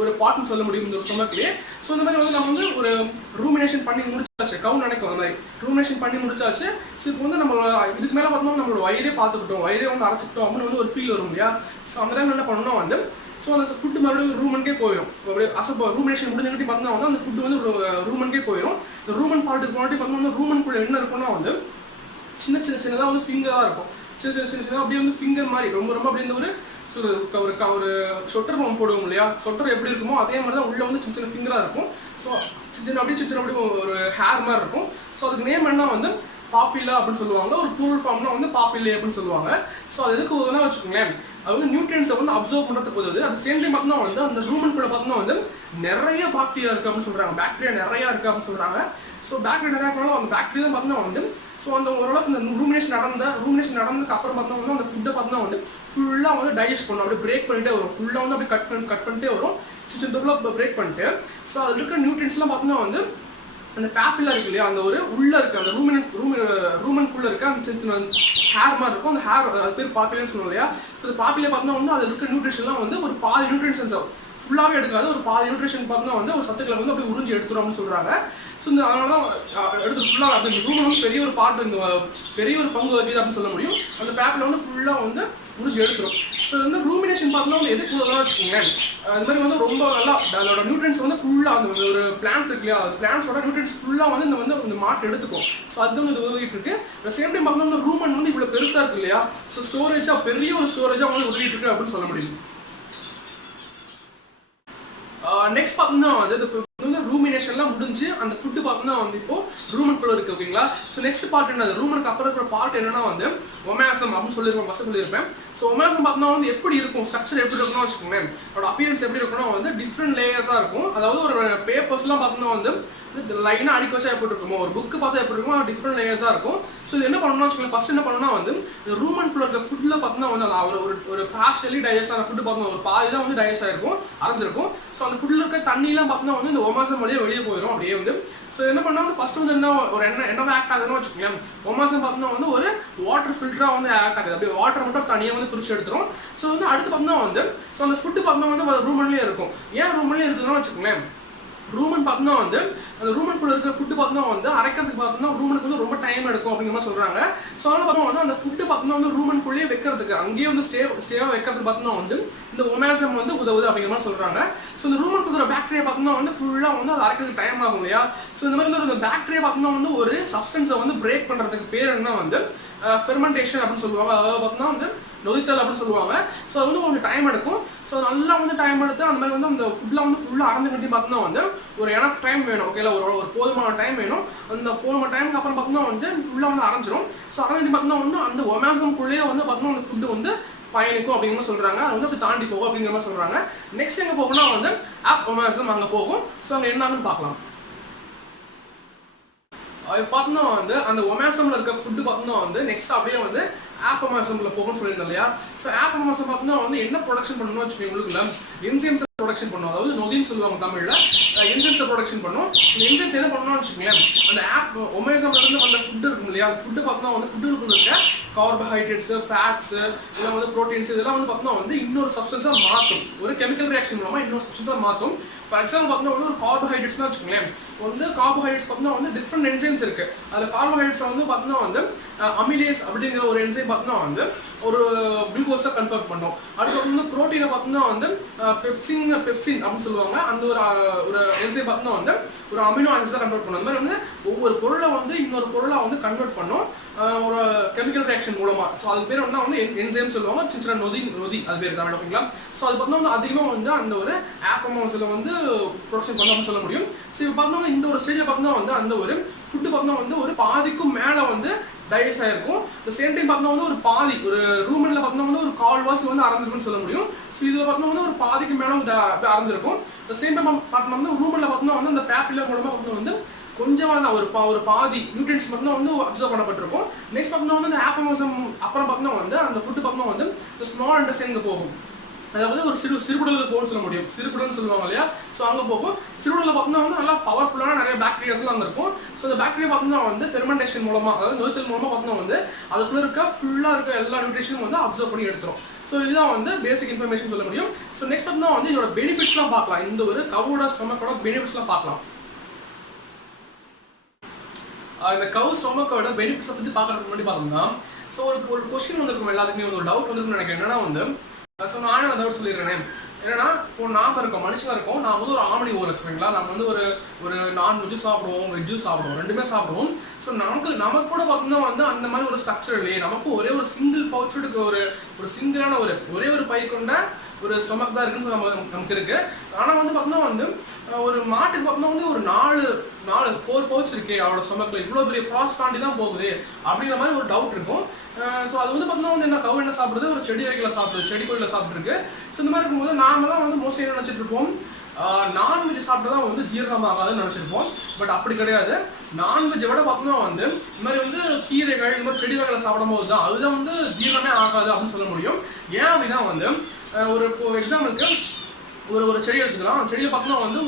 ஒரு பார்ட்னு சொல்ல முடியும் இந்த ஒரு சமக்கிலே. ஸோ இந்த மாதிரி வந்து நம்ம வந்து ஒரு ரூமினேஷன் பண்ணி முடிச்சாச்சு, கவு நினைக்கும் அந்த மாதிரி ரூமினேஷன் பண்ணி முடிச்சாச்சு. ஸோ இப்போ வந்து நம்ம இதுக்கு மேலே பார்த்தோம்னா நம்மளோட வயிறே பார்த்துக்கிட்டோம், வயிறே வந்து அரைச்சிக்கிட்டோம் அப்படின்னு வந்து ஒரு ஃபீல் வரும் இல்லையா. ஸோ அந்த டைம் என்ன பண்ணணும்னா வந்து ஸோ அந்த ஃபுட்டு மறுபடியும் ரூமனுக்கே போயிடும். அப்படியே ரூமினேஷன் முடிஞ்சுக்கிட்டு பார்த்தோம்னா வந்து அந்த ஃபுட்டு வந்து ரூமனுக்கே போயிடும். இந்த ரூமன் பார்ட்டுக்கு முன்னாடி பார்த்தோம்னா ரூமனுக்குள்ள என்ன இருக்குன்னா வந்து சின்னதாக வந்து ஃபிங்கராக இருக்கும், சின்ன அப்படியே வந்து ஃபிங்கர் மாதிரி ரொம்ப அப்படியே இந்த ஒரு சொட்டர் போடுவோம் இல்லையா, சொட்டர் எப்படி இருக்குமோ அதே மாதிரி தான் உள்ள வந்து சின்ன ஃபிங்கராக இருக்கும். ஸோ அப்படியே ஒரு ஹேர் மாதிரி இருக்கும். ஸோ அதுக்கு நேம் என்ன வந்து பாப்பிலா அப்படின்னு சொல்லுவாங்க, ஒரு ப்ளூரல் ஃபார்ம்னா வந்து பாப்பிலே அப்படின்னு சொல்லுவாங்க. ஸோ அது எதுக்கு உதவுனா வச்சுக்கோங்களேன், அது வந்து நியூட்ரியன்ஸை வந்து அப்சர்வ் பண்ணுறதுக்கு உதவுது. அது சேம் டைம் பார்த்தோம்னா வந்து அந்த ரூமனுக்குள்ள பார்த்தோம்னா வந்து நிறைய பாக்டீரியா இருக்குது அப்படின்னு சொல்கிறாங்க, பாக்டீரியா நிறையா இருக்குது அப்படின்னு சொல்கிறாங்க. ஸோ பாக்டீரியா நிறையா இருந்தாலும் அந்த பாக்டீரியா பார்த்தோம்னா வந்து ஸோ அந்த ஓரளவுக்கு இந்த ரூமினேஷன் நடந்ததுக்கு அப்புறம் பார்த்தோம்னா வந்து அந்த ஃபுட்டை பார்த்தோம்னா வந்து ஃபுல்லாக வந்து டைஜஸ்ட் பண்ணணும், அப்படியே பிரேக் பண்ணிட்டே வரும், ஃபுல்லாக வந்து அப்படியே கட் பண்ணிட்டே வரும், சின்ன தொழில் பிரேக் பண்ணிட்டு. ஸோ அதில் இருக்கிற நியூட்ரியன்ஸ்லாம் பார்த்தோம்னா வந்து அந்த பேப்பிலா இருக்கு இல்லையா, அந்த ஒரு உள்ள இருக்கு அந்த ரூமனுக்குள்ள இருக்க அந்த சின்ன ஹேர் மாதிரி இருக்கும், அந்த ஹேர் அது பேர் பாப்பிலான்னு சொல்லுவோம் இல்லையா. ஸோ பாப்பிலே பார்த்தோம்னா வந்து அதில் இருக்க நியூட்ரிஷன்லாம் வந்து ஒரு பாதி நியூட்ரிஷன்ஸ் ஃபுல்லாகவே எடுக்காது, ஒரு பாதி நியூட்ரிஷன் பார்த்தோம்னா வந்து ஒரு சத்துக்களை வந்து அப்படியே உறிஞ்சி எடுத்துரும் அப்படின்னு சொல்கிறாங்க. ஸோ இந்த அதனால தான் எடுத்து ஃபுல்லாக அந்த ரூமன் வந்து பெரிய ஒரு பார்ட், இந்த பெரிய ஒரு பங்கு வகிது அப்படின்னு சொல்ல முடியும். அந்த பேப்பில் வந்து ஃபுல்லாக வந்து உறிஞ்சி எடுத்துரும். ஸோ வந்து ரூமினேஷன் பார்த்தோம்னா வந்து எதுக்கு உதவுனா வச்சுக்கோங்க, அது மாதிரி வந்து ரொம்ப நல்லா அதோட நியூட்ரியன்ஸ் வந்து ஃபுல்லாக அந்த ஒரு பிளான்ஸ் இருக்கு இல்லையா, பிளான்ஸோட நியூட்ரியன்ஸ் ஃபுல்லாக வந்து இந்த மாட்டு எடுத்துக்கும். ஸோ அது வந்து உதவிட்டு இருக்கு. சேம் டைம் பார்த்தோம்னா ரூமன் வந்து இவ்வளோ பெருசாக இருக்கு இல்லையா, ஸோ ஸ்டோரேஜாக பெரிய ஒரு ஸ்டோரேஜாக வந்து உதவிட்டு இருக்கு அப்படின்னு சொல்ல முடியும். நெக்ஸ்ட் பார்த்தோம்னா வந்து ரூமினேஷன்லாம் முடிஞ்சு அந்த ஃபுட்டு பார்த்தோம்னா வந்து இப்போ ரூமனுக்குள்ள இருக்கு. ஓகேங்களா. ஸோ நெக்ஸ்ட் பார்ட் என்ன, ரூமனுக்கு அப்புறம் இருக்கிற பார்ட் என்னன்னா வந்து ஒமேசம் அப்படின்னு சொல்லியிருப்பேன். ஸோ ஒமேசம் பார்த்தோம்னா வந்து எப்படி இருக்கும், ஸ்ட்ரக்சர் எப்படி இருக்கும்னு வச்சுக்கோங்களேன், அதோட அப்பியரன்ஸ் எப்படி இருக்கும்னா வந்து டிஃப்ரெண்ட் லேயர்ஸாக இருக்கும். அதாவது ஒரு பேப்பர்ஸ்லாம் பார்த்தோம்னா வந்து லைனாக அடிக்க வச்சா எப்படி இருக்குமோ, ஒரு புக்கு பார்த்தா எப்படி இருக்குமோ டிஃப்ரெண்ட் லேயர்ஸாக இருக்கும். ஸோ இது என்ன பண்ணணும்னு வச்சுக்கோங்க, ஃபர்ஸ்ட் என்ன பண்ணணும்னா வந்து இந்த ரூமனுக்குள்ள இருக்க ஃபுட்டில் பார்த்தோம்னா வந்து ஒரு ஃபாஸ்ட்லி டைஜஸ்ட் ஆன ஃபுட்டு பார்த்தோம்னா ஒரு பாதி தான் வந்து டைஜஸ்ட் ஆகிருக்கும், அரைஞ்சிருக்கும். ஸோ அந்த ஃபுட்டில் இருக்க தண்ணிலாம் பார்த்தோம்னா வந்து இந்த ஒமாசம் வழியாக வெளியே போயிடும் அப்படியே வந்து. ஸோ என்ன பண்ணால் ஃபர்ஸ்ட் வந்து என்ன ஆக்ட் ஆகுதுன்னு வச்சுக்கோங்களேன், ஒமாசம் பார்த்தோம்னா வந்து ஒரு வாட்டர் ஃபில்டராக வந்து ஆக்ட் ஆகுது, அப்படியே வாட்டர் மட்டும் தனியாக வந்து பிரித்து எடுத்துரும். ஸோ வந்து அடுத்து பார்த்தோம்னா வந்து ஸோ அந்த ஃபுட்டு பார்த்தோம்னா வந்து ரூமன்லேயே இருக்கும். ஏன் ரூமன்லேயே இருக்குதுன்னு வச்சுக்கோங்களேன், ரூமன் பார்த்தோம்னா வந்து அந்த ரூமனுக்குள்ள இருக்கிற ஃபுட்டு பார்த்தோம்னா வந்து அரைக்கிறதுக்கு பார்த்தோம்னா ரூமனுக்கு வந்து ரொம்ப டைம் எடுக்கும் அப்படிங்கிற மாதிரி சொல்றாங்க. ஸோ அதனால பார்த்தோம் வந்து அந்த ஃபுட்டு பார்த்தோம்னா வந்து ரூமனுக்குள்ளேயே வைக்கிறதுக்கு அங்கேயே வந்து ஸ்டேவாக வைக்கிறதுக்கு பார்த்தோம்னா வந்து இந்த ஒமேசம் வந்து உதவுது அப்படிங்கிற மாதிரி சொல்றாங்க. ஸோ இந்த ரூமனுக்கு இருக்கிற பாக்டீரியா பார்த்தோம்னா வந்து ஃபுல்லாக வந்து அது அரைக்கிறதுக்கு டைம் ஆகும் இல்லையா. ஸோ இந்த மாதிரி வந்து பாக்டீரியா பார்த்தோம்னா வந்து ஒரு சப்ஸ்டன்ஸை வந்து பிரேக் பண்ணுறதுக்கு பேர் என்ன வந்து ஃபெர்மெண்டேஷன் அப்படின்னு சொல்லுவாங்க. அதாவது பார்த்தோம்னா வந்து நொதித்தல் அப்படின்னு சொல்லுவாங்க. ஸோ அது வந்து கொஞ்சம் டைம் எடுக்கும். ஸோ நல்லா வந்து டைம் எடுத்து அந்த மாதிரி வந்து அந்த ஃபுட்டில் வந்து ஃபுல்லாக அரைஞ்சு கட்டி பார்த்தோம்னா வந்து ஒரு எனஃப் டைம் வேணும். ஓகேல, ஒரு போதுமான டைம் வேணும். அந்த போதுமான டைமுக்கு அப்புறம் பார்த்தோம்னா வந்து ஃபுல்லாக வந்து அரைஞ்சிரும். ஸோ அரைஞ்சி பார்த்தோம்னா வந்து அந்த ஒமேசம்குள்ளேயே வந்து பார்த்தோம்னா அந்த ஃபுட்டு வந்து பயணிக்கும் அப்படிங்கிற மாதிரி சொல்றாங்க. அது வந்து அப்படி தாண்டி போகும் அப்படிங்கிற மாதிரி சொல்றாங்க. நெக்ஸ்ட் எங்க போகும்னா வந்து அப்போமேசம் அங்கே போகும். ஸோ அங்கே என்னன்னு பார்க்கலாம். பார்த்தோம்னா வந்து அந்த ஒமேசம்ல இருக்க ஃபுட்டு பார்த்தோம்னா வந்து நெக்ஸ்ட் அப்படியே வந்து ஆப்போமேசம்ல போகும்னு சொல்லியிருந்தேன் இல்லையா. ஸோ ஆப்போமேசம் பார்த்தோம்னா வந்து என்ன ப்ரொடக்ஷன் பண்ணணும்னு வச்சுக்கோங்க, உங்களுக்குள்ள என்சைம்ஸ் ப்ரொடக்ஷன் பண்ணும். அதாவது நொதின்னு சொல்லுவாங்க தமிழ்ல. என்சைம்ஸ் ப்ரொடக்ஷன் பண்ணும். இந்த என்சைம்ஸ் என்ன பண்ணணும்னு வச்சுக்கோங்களேன், அந்த ஒமேசம்ல இருந்து வந்த ஃபுட் இருக்கும் இல்லையா, அந்த ஃபுட்டு பார்த்தோம்னா வந்து ஃபுட்டுக்குள்ள இருக்க கார்போஹைட்ரேட்ஸ், ஃபேட்ஸ், இதெல்லாம் வந்து ப்ரோட்டீன்ஸ், இதெல்லாம் வந்து பார்த்தோம்னா வந்து இன்னொரு சப்ஸ்டன்ஸா மாற்றும். ஒரு கெமிக்கல் ரியாக்ஷன் மூலமா இன்னொரு சப்ஸ்டன்ஸா மாற்றும். ஃபார் எக்ஸாம்பிள் பார்த்தோம்னா வந்து ஒரு கார்போஹைட்ரேட்ஸ்னா வச்சுக்கோங்களேன், வந்து கார்போஹைட்ரேட்ஸ் பார்த்தோம்னா வந்து டிஃப்ரெண்ட் என்சைம்ஸ் இருக்கு. அதில் கார்போஹைட்ரேட்ஸ் வந்து பார்த்தோம்னா வந்து அமிலேஸ் அப்படிங்கிற ஒரு என்சைம் பார்த்தோம்னா வந்து ஒரு குளுக்கோஸை கன்வெர்ட் பண்ணும். அதுக்கப்புறம் வந்து ப்ரோட்டீனை பார்த்தோம்னா வந்து பெப்சின் அப்படின்னு சொல்லுவாங்க. அந்த ஒரு என்சைம் பார்த்தோம்னா வந்து ஒரு அமினோ ஆசிட்ஸை கன்வெர்ட் பண்ணும். அந்த மாதிரி வந்து ஒவ்வொரு பொருளை வந்து இன்னொரு பொருளை வந்து கன்வெர்ட் பண்ணும் ஒரு கெமிக்கல் ரியாக்ஷன் மூலமா. ஸோ அதுக்கு பேர் வந்து என்சைம் சொல்லுவாங்க. சின்ன சின்ன நொதி அது பேர் தான். ஓகேங்களா. ஸோ அது பார்த்தோம்னா வந்து அதிகமாக வந்து அந்த ஒரு ஆப்போமேசம்ல வந்து ப்ரொடக்ஷன் பண்ணாமல் சொல்ல முடியும். ஸோ இப்போ பார்த்தோம்னா இந்த ஒரு ஸ்டேஜில் பார்த்தோம்னா வந்து அந்த ஒரு ஃபுட்டு பார்த்தோம்னா வந்து ஒரு பாதிக்கும் மேலே வந்து டைஜஸ்ட் ஆயிருக்கும். இந்த சேம் டைம் பார்த்தோம்னா வந்து ஒரு பாதி ஒரு ரூமன்ல பார்த்தோம்னா வந்து ஒரு கால்வாசி வந்து அரைஞ்சிருக்கும்னு சொல்ல முடியும். ஸோ இதில் பார்த்தோம்னா வந்து ஒரு பாதிக்கு மேலே வந்து அரைஞ்சிருக்கும். இந்த சேம் டைம் பார்த்தோம்னா வந்து ரூமன்ல பார்த்தோம்னா வந்து அந்த பேப்பிலர் மூலமாக பார்த்தோம்னா வந்து கொஞ்சமாக தான் ஒரு பாதி நியூட்ரியன்ஸ் மட்டும் வந்து அப்சர்வ் பண்ணப்பட்டிருக்கும். நெக்ஸ்ட் பார்த்தோம்னா வந்து அந்த ஆப்போமேசம் அப்புறம் பார்த்தோம்னா வந்து அந்த ஃபுட்டு பார்த்தோம்னா வந்து இந்த ஸ்மால் இன்டெஸ்டைனுக்கு போகும். அதாவது ஒரு சிறுகுடலுக்கு போகும்னு சொல்ல முடியும். சிறுகுடல்னு சொல்லுவாங்க இல்லையா. ஸோ அங்கே போகும். சிறுகுடலில் பார்த்தோம்னா வந்து நல்லா பவர்ஃபுல்லான நிறைய பாக்டீரியாஸ்லாம் அங்கே இருக்கும். ஸோ அந்த பாக்டீரியா பார்த்தோம்னா வந்து ஃபெர்மெண்டேஷன் மூலமாக, அதாவது நொதித்தல் மூலமாக பார்த்தோம்னா வந்து அதுக்குள்ள இருக்க ஃபுல்லாக இருக்க எல்லா நியூட்ரிஷனும் வந்து அப்சர்வ் பண்ணி எடுத்துரும். ஸோ இதுதான் வந்து பேசிக் இன்ஃபர்மேஷன் சொல்ல முடியும். ஸோ நெக்ஸ்ட் பார்த்தோம்னா வந்து இதோட பெனிஃபிட்ஸ்லாம் பார்க்கலாம். இந்த ஒரு கவோட ஸ்டொமக்கோட பெனிஃபிட்ஸ்லாம் பார்க்கலாம். இந்த கவு ஸ்டொமக்கோட பெனிஃபிட்ஸை பற்றி பார்க்கறதுக்கு முன்னாடி பார்த்தோம்னா ஸோ ஒரு கொஸ்டின் வந்துருக்கும், எல்லாத்துக்குமே ஒரு டவுட் வந்துருக்குன்னு நினைக்கிறேன். என்னன்னா வந்து ஸோ நானும் அந்த டவுட் சொல்லிடுறேன். என்னன்னா இப்போ நாம இருக்கோம், மனுஷங்க இருக்கோம். நான் வந்து ஒரு ஆமணி ஓரஸ் சரிங்களா. நம்ம வந்து ஒரு நான்வெஜ்ஜும் சாப்பிடுவோம், வெஜ்ஜும் சாப்பிடுவோம், ரெண்டுமே சாப்பிடுவோம். ஸோ நமக்கு கூட பார்த்தோம்னா வந்து அந்த மாதிரி ஒரு ஸ்ட்ரக்சர் இல்லையே. நமக்கு ஒரே ஒரு சிங்கிள் பவுச்சுக்கு ஒரு சிங்கிளான ஒரே ஒரு பை கொண்ட ஒரு ஸ்டொமக் தான் இருக்குன்னு நமக்கு இருக்கு. ஆனால் வந்து பார்த்தோம்னா வந்து ஒரு மாட்டுக்கு பார்த்தோம்னா வந்து ஒரு 4 பவுச் இருக்கு அவரோட ஸ்டொமக்ல, இவ்வளோ பெரிய ப்ராசஸ் தாண்டி தான் போகுது அப்படிங்கிற மாதிரி ஒரு டவுட் இருக்கும். ஸோ அது வந்து பார்த்தோம்னா வந்து என்ன கவு என்ன சாப்பிடுது, ஒரு செடி வகைகளை சாப்பிடுது, செடி கொடியில் சாப்பிட்டுருக்கு. ஸோ இந்த மாதிரி இருக்கும்போது நாம தான் வந்து மோஸ்ட்லி என்ன நினச்சிட்டு இருப்போம், நான்வெஜ் சாப்பிட்டு தான் வந்து ஜீரணம் ஆகாதுன்னு நினச்சிருப்போம். பட் அப்படி கிடையாது. நான்வெஜ்ஜை விட பார்த்தோம்னா வந்து இந்த மாதிரி வந்து கீரைகள், இந்த மாதிரி செடி வகைகளை சாப்பிடும் போது தான் அதுதான் வந்து ஜீரணமே ஆகாது அப்படின்னு சொல்ல முடியும். ஏன் அப்படின்னா வந்து ஒரு எக்ஸாம்பிளுக்கு ஒரு செடி எடுத்துக்கலாம். அந்த செடியில் பார்த்தோம்னா வந்து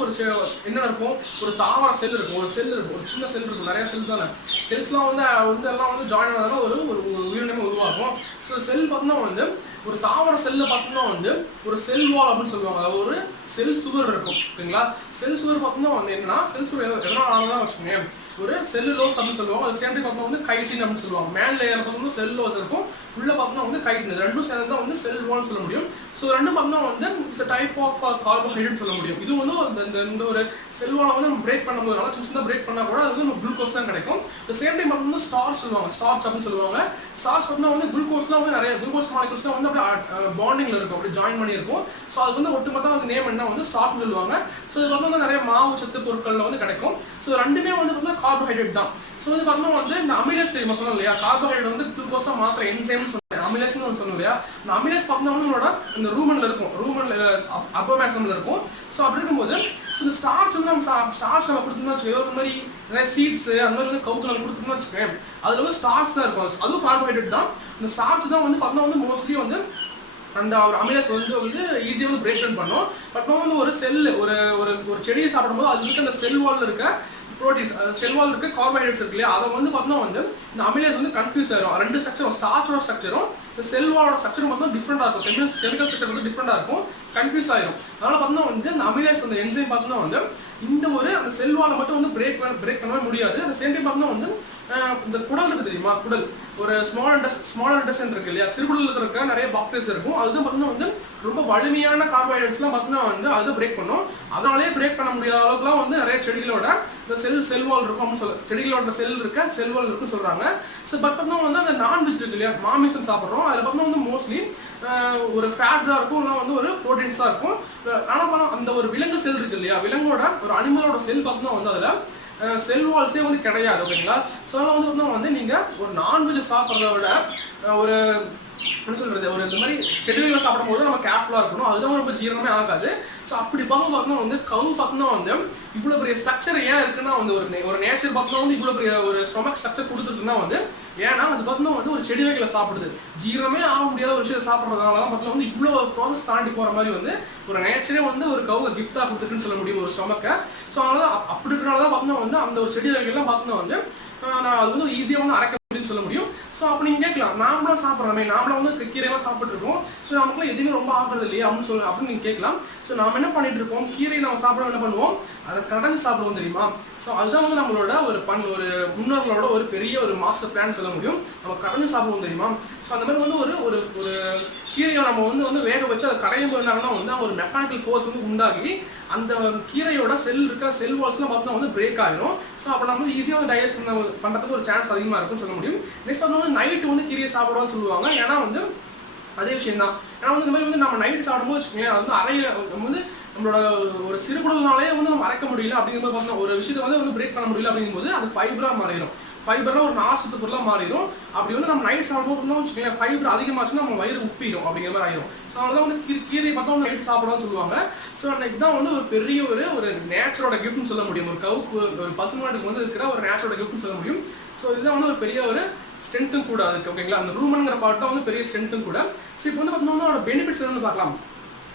என்ன இருக்கும், ஒரு தாவர செல் இருக்கும், ஒரு செல் இருக்கும், ஒரு சின்ன செல் இருக்கும், நிறைய செல் தானே. செல்ஸ்லாம் வந்து எல்லாம் வந்து ஜாயின் ஆனாலும் ஒரு உயிரினமே உருவாகும். ஸோ செல் பார்த்தோம்னா வந்து ஒரு தாவர செல்ல பார்த்தோம்னா வந்து ஒரு செல் வால் அப்படின்னு சொல்லுவாங்க. அதாவது ஒரு செல் சுவர் இருக்கும். ஓகேங்களா. செல் சுவர் பார்த்தோம்னா வந்து என்னன்னா, செல் சுவர் எதனால ஆனதான் வச்சுக்கோங்க, ஒரு செல்லுலோஸ் அப்படின்னு சொல்லுவாங்க. அது சேர்ந்து பார்த்தோம்னா வந்து கைட்டின் அப்படின்னு சொல்லுவாங்க. மேல் லேயர் பார்த்தோம்னா செல்லுலோஸ் இருக்கும், உள்ள பார்த்தோம்னா வந்து கைட்டின். ரெண்டும் சேர்ந்து தான் வந்து செல் வால்னு சொல்ல முடியும். ஸோ ரெண்டும் பார்த்தோம்னா வந்து இட்ஸ் டைப் ஆஃப் கார்போஹைட்ரேட் சொல்ல முடியும். இது வந்து இந்த ஒரு செல் வாலை வந்து நம்ம பிரேக் பண்ணும்போது நல்லா சின்ன பிரேக் பண்ணா கூட அது வந்து குளுக்கோஸ் தான் கிடைக்கும். இந்த சேம் டைம் பார்த்தோம்னா ஸ்டார்ச் சொல்லுவாங்க, ஸ்டார்ச் அப்படின்னு சொல்லுவாங்க. ஸ்டார்ச் பார்த்தோம்னா வந்து குளுக்கோஸ்லாம் வந்து நிறைய குளுக்கோஸ் மாலிகுல்ஸ்லாம் வந்து அப்படியே பாண்டிங்ல இருக்கும், அப்படியே ஜாயின் பண்ணி இருக்கும். ஸோ அது வந்து ஒட்டுமொத்தம் அதுக்கு நேம் என்ன வந்து ஸ்டார்ச்னு சொல்லுவாங்க. ஸோ இது வந்து நிறைய மாவு சத்து பொருட்கள்ல வந்து கிடைக்கும். ஸோ ரெண்டுமே வந்து பார்த்தோம்னா கார்போஹைட்ரேட் தான். ஸோ இது பார்த்தோம்னா வந்து இந்த அமிலேஸ் தெரியுமா சொன்னோம் இல்லையா, கார்போஹைட்ரேட் வந்து குளுக்கோஸா மாத்திர என்சைம்னு சொன்னேன், அமிலேஸ்னு ஒன்று சொன்னோம் இல்லையா. இந்த அமிலேஸ் பார்த்தோம்னா வந்து நம்மளோட இந்த ரூமன்ல இருக்கும், அப்போமேசம்ல இருக்கும். ஸோ அப்படி இருக்கும்போது இந்த ஸ்டார்ச் வந்து நம்ம ஸ்டார்ச் நம்ம கொடுத்தோம்னா வச்சுக்கோங்க, இந்த மாதிரி நிறைய சீட்ஸ் அந்த மாதிரி வந்து கவுக்கு நம்ம கொடுத்தோம்னா வச்சுக்கோங்க, அதுல வந்து ஸ்டார்ச் தான் இருக்கும். அதுவும் கார்போஹைட்ரேட் தான். இந்த ஸ்டார்ச் தான் வந்து பார்த்தோம்னா வந்து மோஸ்ட்லி வந்து அந்த ஒரு அமிலேஸ் வந்து ஈஸியாக வந்து பிரேக் டவுன் பண்ணும். பட் வந்து ஒரு செல் ஒரு செடியை சாப்பிடும்போது அது இருக்க அந்த செல் வால்ல இருக்க ப்ரோட்டீன்ஸ் செல் வால் இருக்க கார்போஹைட்ரேட்ஸ் இருக்கு இல்லையா, அதை வந்து பார்த்தோம்னா வந்து இந்த அமிலேஸ் வந்து கன்ஃபியூஸ் ஆயிரும். ரெண்டு ஸ்ட்ரக்சரும் ஸ்டார்ச்சோட ஸ்ட்ரக்சரும் இந்த செல் வாலோட ஸ்ட்ரக்சரும் பார்த்தோம்னா டிஃப்ரெண்டாக இருக்கும். கெமிக்கல் ஸ்ட்ரக்சர் வந்து டிஃப்ரெண்டாக இருக்கும், கன்ஃபியூஸ் ஆயிரும். அதனால பார்த்தோம்னா வந்து இந்த அமிலேஸ் அந்த என்சைம் பார்த்தோம்னா வந்து இந்த ஒரு அந்த செல் வாலை மட்டும் வந்து பிரேக் பண்ணவே முடியாது. அந்த சேம் டைம் பார்த்தோம்னா வந்து இந்த குடல் இருக்கு தெரியுமா, குடல் ஒரு ஸ்மால் இன்டெஸ்டைன் இருக்கு இல்லையா, சிறுகுடல் இருக்க நிறைய பாக்டீரியாஸ் இருக்கும். அதுதான் பார்த்தோம்னா வந்து ரொம்ப வலிமையான கார்போஹைட்ரேட்ஸ்லாம் பார்த்தோம்னா வந்து அதை பிரேக் பண்ணும். அதனாலேயே பிரேக் பண்ண முடியாத அளவுக்குலாம் வந்து நிறைய செடிகளோட இந்த செல் வால் இருக்கும் அப்படின்னு சொல்ல, செடிகளோட செல் வால் இருக்குன்னு சொல்றாங்க. ஸோ பட் பார்த்தோம்னா வந்து அந்த நான்வெஜ் இருக்கு இல்லையா, மாமிசம் சாப்பிட்றோம், அதில் பார்த்தோம்னா வந்து மோஸ்ட்லி ஒரு ஃபேட் தான் இருக்கும், இல்லை வந்து ஒரு ப்ரோட்டீன்ஸ் தான் இருக்கும். ஆனால் அந்த ஒரு விலங்கு செல் இருக்கு இல்லையா, விலங்கோட ஒரு அனிமலோட செல் பார்த்தோம்னா வந்து அதில் செல் வால்ஸே வந்து கிடையாது. ஓகேங்களா, ஸோ அதெல்லாம் வந்து பார்த்தோம்னா வந்து நீங்கள் ஒரு நான்வெஜ் சாப்பிட்றத விட ஒரு என்ன சொல்றது, ஒரு இந்த மாதிரி செடிகளை சாப்பிடும் போது நம்ம கேர்ஃபுல்லாக இருக்கணும். அதுதான் ரொம்ப ஜீரணமே ஆகாது. ஸோ அப்படி பார்த்தோம்னா வந்து கவு பார்த்தோம்னா வந்து இவ்வளோ பெரிய ஸ்ட்ரக்சர் ஏன் இருக்குன்னா வந்து ஒரு நேச்சர் பார்த்தோம்னா வந்து இவ்வளோ பெரிய ஒரு ஸ்டொமக் ஸ்ட்ரக்சர் கொடுத்துருக்குன்னா வந்து ஏன்னா அது பார்த்தோம்னா வந்து ஒரு செடி வகைகளை சாப்பிடுது, ஜீரணமே ஆக முடியாத ஒரு விஷயத்தை சாப்பிட்றதுனால தான் பார்த்தோம்னா வந்து இவ்வளோ ப்ராசஸ் தாண்டி போகிற மாதிரி வந்து ஒரு நேச்சரே வந்து ஒரு கவு கிஃப்டாக கொடுத்துருக்குன்னு சொல்ல முடியும் ஒரு ஸ்டொமக்கை. ஸோ அதனால அப்படி இருக்கிறனால தான் பார்த்தோம்னா வந்து அந்த ஒரு செடி வகைகள்லாம் பார்த்தோம்னா வந்து நான் அது வந்து ஈஸியாக வந்து அரைக்க முடியும்னு சொல்ல முடியும். ஸோ அப்போ நீங்கள் கேட்கலாம், நாமளாம் சாப்பிட்றோமே, நாமளாம் வந்து கீரையெல்லாம் சாப்பிட்டுருக்கோம், ஸோ நமக்குலாம் எதுவுமே ரொம்ப ஆகிறது இல்லையா அப்படின்னு நீங்கள் கேட்கலாம். ஸோ நம்ம என்ன பண்ணிட்டு இருக்கோம், கீரை நம்ம சாப்பிட என்ன பண்ணுவோம், அதை கடந்து சாப்பிடுவோம் தெரியுமா. ஸோ அதுதான் வந்து நம்மளோட ஒரு முன்னோர்களோட ஒரு பெரிய ஒரு மாஸ்டர் பிளான் சொல்ல முடியும். நம்ம கடந்து சாப்பிடுவோம் தெரியுமா. ஸோ அந்த மாதிரி வந்து ஒரு கீரையை நம்ம வந்து வேக வச்சு அதை கடையும் போயிருந்தாங்கன்னா வந்து ஒரு மெக்கானிக்கல் ஃபோர்ஸ் வந்து உண்டாகி அந்த கீரையோட செல் வால்ஸ்லாம் பார்த்தா வந்து பிரேக் ஆகிடும். ஸோ அப்போ நம்ம ஈஸியாக வந்து டைஜஸ்ட் பண்ணுறதுக்கு ஒரு சான்ஸ் அதிகமாக இருக்கும்னு சொல்ல முடியும். நெக்ஸ்ட் வந்து நைட்டு வந்து கீரையை சாப்பிடுவான்னு சொல்லுவாங்க. ஏன்னா வந்து அதே விஷயம் தான். ஏன்னா வந்து இந்த மாதிரி வந்து நம்ம நைட்டு சாப்பிடும்போது வச்சுக்கோங்களேன், அது வந்து நம்ம வந்து நம்மளோட ஒரு சிறுகுடல்னாலே வந்து நம்ம அரைக்க முடியல அப்படிங்கிற மாதிரி பார்த்தோம், ஒரு விஷயத்தை வந்து பிரேக் பண்ண முடியல அப்படிங்கும்போது அது ஃபைபராக மாறிடும். ஃபைபர்லாம் ஒரு நார்ச்சத்து பொருளாக மாறிடும். அப்படி வந்து நம்ம நைட் சாப்பிடும்போது வச்சுக்கோங்களேன், ஃபைபர் அதிகமாச்சுன்னா நம்ம வயிறு உப்பிடும் அப்படிங்கிற மாதிரி ஆயிடும். ஸோ அதெல்லாம் வந்து கீரை பார்த்தோம் நைட் சாப்பிடணும்னு சொல்லுவாங்க. ஸோ இதுதான் வந்து ஒரு பெரிய ஒரு நேச்சரோட கிஃப்ட்னு சொல்ல முடியும். ஒரு கவுக்கு ஒரு பசுமாட்டுக்கு வந்து இருக்கிற ஒரு நேச்சரோட கிஃப்ட்னு சொல்ல முடியும். ஸோ இதுதான் வந்து ஒரு பெரிய ஒரு ஸ்ட்ரென்த்தும் கூட அதுக்கு. ஓகேங்களா, அந்த ரூமன்ங்கிற பார்ட் தான் வந்து பெரிய ஸ்ட்ரென்த்தும் கூட. ஸோ இப்போ வந்து பார்த்தோம்னா அதோட பெனிஃபிட்ஸ் என்னன்னு பார்க்கலாம்.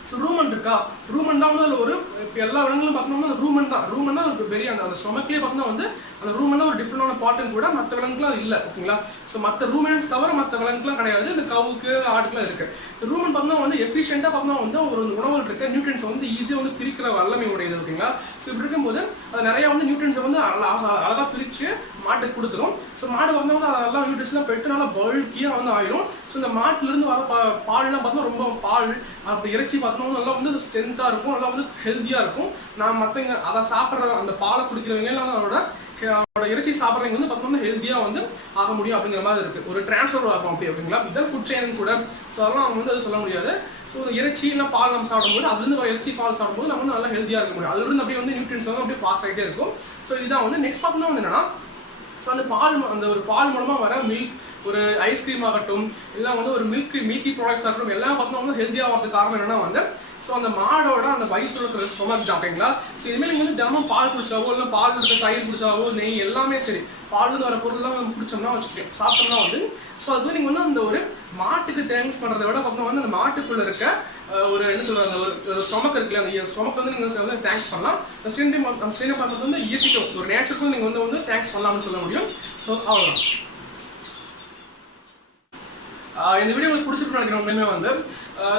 ஸோ ரூமன் இருக்கா, ரூமன் தான் வந்து அதில் ஒரு இப்போ எல்லா விலங்குகளும் பார்த்தோம்னா அந்த ரூமன் தான் ஒரு பெரிய அந்த ஸ்டொமக்லேயே பார்த்தோம்னா வந்து அந்த ரூமன் தான் ஒரு டிஃப்ரெண்டான பார்ட்டும் கூட. மற்ற விலங்குலாம் அது இல்லை. ஓகேங்களா, ஸோ மற்ற ரூமன்ஸ் தவிர மற்ற விலங்குலாம் கிடையாது. இந்த கவுக்கு ஆடுக்குலாம் இருக்கு. ரூமன் பார்த்தோம்னா வந்து எஃபிஷியண்டாக பார்த்தோம்னா வந்து ஒரு உணவுகள் இருக்க நியூட்ரியன்ஸ் வந்து ஈஸியாக வந்து பிரிக்கிற வல்லமை உடையது. ஓகேங்களா, ஸோ இப்படி இருக்கும்போது அது நிறைய வந்து நியூட்ரியன்ஸை வந்து அழகாக பிரித்து மாட்டுக்கு கொடுத்துரும். ஸோ மாடு வந்து அதெல்லாம் நியூட்ரியன்ஸ்லாம் பெட்டு நல்லா பல்கியாக வந்து ஆயிரும். ஸோ இந்த மாட்டிலிருந்து வர பால்லாம் பார்த்தோம்னா ரொம்ப பால் அப்படி இறைச்சி பார்த்தோம்னா நல்லா வந்து ஸ்ட்ரென்த்தாக இருக்கும், நல்லா வந்து ஹெல்த்தியாக இருக்கும். நான் மற்றவங்க அதை சாப்பிட்ற அந்த பாலை குடிக்கிறவங்க அதோட இறைச்சி சாப்பிட்றவங்க வந்து பார்த்தோம்னா ஹெல்த்தியாக வந்து ஆக முடியும் அப்படிங்கிற மாதிரி இருக்குது. ஒரு டிரான்ஸ்ஃபர் ஆகும் அப்படி. ஓகேங்களா, இதான் ஃபுட் செயின் கூட. ஸோ அதெல்லாம் அவங்க வந்து அது சொல்ல முடியாது. ஸோ இறைச்சி இல்லை பால் நம்ம சாப்பிடும்போது அதுலேருந்து இறைச்சி பால் சாப்பிடும்போது நம்ம வந்து நல்லா ஹெல்த்தியாக இருக்க முடியும். அதுலேருந்து அப்படியே வந்து நியூட்ரியன்ஸ் வந்து அப்படியே பாஸ் ஆகிட்டே இருக்கும். ஸோ இதுதான் வந்து நெக்ஸ்ட் பார்த்தோம்னா வந்து என்னன்னா, ஸோ அந்த ஒரு பால் மூலமாக வர மில்க், ஒரு ஐஸ்கிரீம் ஆகட்டும், இல்லை வந்து ஒரு மில்கி ப்ராடக்ட்ஸ் ஆகட்டும், எல்லாம் பார்த்தோம்னா வந்து ஹெல்த்தியாக வரதுக்கு காரணம் என்னன்னா வந்து ஸோ அந்த மாடோட அந்த வயிற்றுல இருக்கிற ஸ்டொமக் தான். ஓகேங்களா, ஸோ இதுமாதிரி நீங்கள் வந்து தினமும் பால் குடிச்சாவோ இல்லை பால் இருக்கிற தயிர் குடிச்சாவோ நெய் எல்லாமே சரி, பால்லேருந்து வர பொருள்லாம் நம்ம குடிச்சோம்னா வச்சுக்கோங்க, சாப்பிட்டோம்னா வந்து ஸோ அது நீங்கள் வந்து அந்த ஒரு மாட்டுக்கு தேங்க்ஸ் பண்ணுறத விட பார்த்தோம்னா வந்து அந்த மாட்டுக்குள்ளே இருக்க ஒரு என்ன சொல்கிறது அந்த ஒரு ஸ்டொமக் இருக்குல்ல, அந்த ஸ்டொமக் வந்து நீங்கள் வந்து தேங்க்ஸ் பண்ணலாம். ஸ்டேன் டைம் அந்த ஸ்டேன் பண்ணுறது வந்து இயற்கைக்கும் ஒரு நேச்சருக்கும் நீங்கள் வந்து தேங்க்ஸ் பண்ணலாம்னு சொல்ல முடியும். ஸோ அவ்வளோதான். இந்த வீடியோ உங்களுக்கு பிடிச்சிருக்குன்னு நினைக்கிறேன். உண்மையுமே வந்து